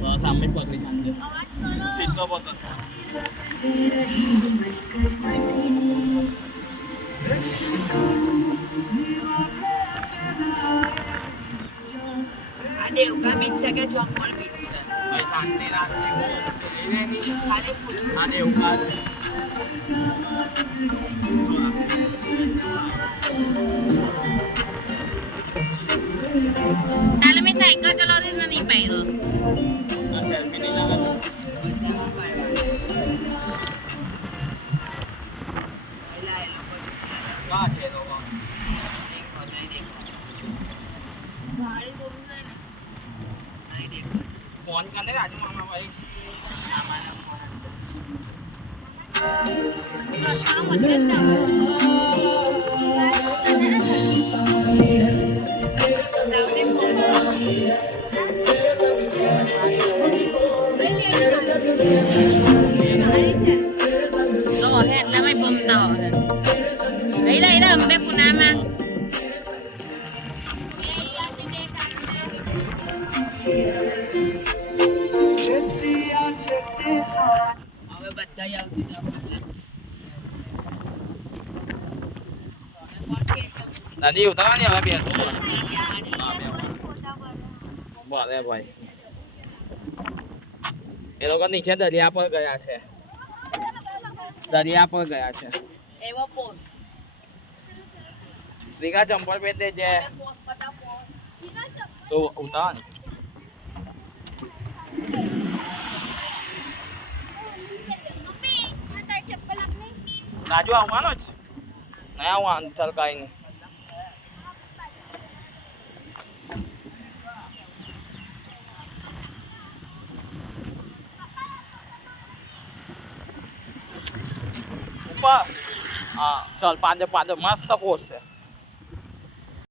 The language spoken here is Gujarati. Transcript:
બસ આમ જ પકડી ચાલજો સીધો પકડ આ દેવકા બીચ છે કે ચોપલ બીચ છે ભાઈ શાંતિ રાખજે ખાલી પૂછું આ દેવકા તાલે મેં સાયકલ ચલાવતી તો નહીં પાડ્યો આ સેલ્ફી નહીં લાગે બધામાં પાડવા પેલા એ લોકો કા છે લોકો દેખો નહીં દેખો ગાડી બોલું છે ને નહીં દેખો ફોન કરને રાજુ મામા ભાઈ સામાન રસ્તામાં મત એટલા માં બમતા હોય એલા અમે પુનામાં હવે બધા આવતી દાદી ઉતારવાની હવે બેસો ભલે ભાઈ એ લોકો નીચે દરિયા પર ગયા છે દરિયા પર ગયા છે એવો પોસ્ટ રીગા ચંપલ પહેર દેજે પોસ્ટ પતા પોસ્ટ તો ઉતાર રાજુ આવવાનો જ નહીં આવવાનું ચાલ કાંઈ નહીં ઉપર હા ચાલ પાંચે પાંચે મસ્ત પોસ્ટ છે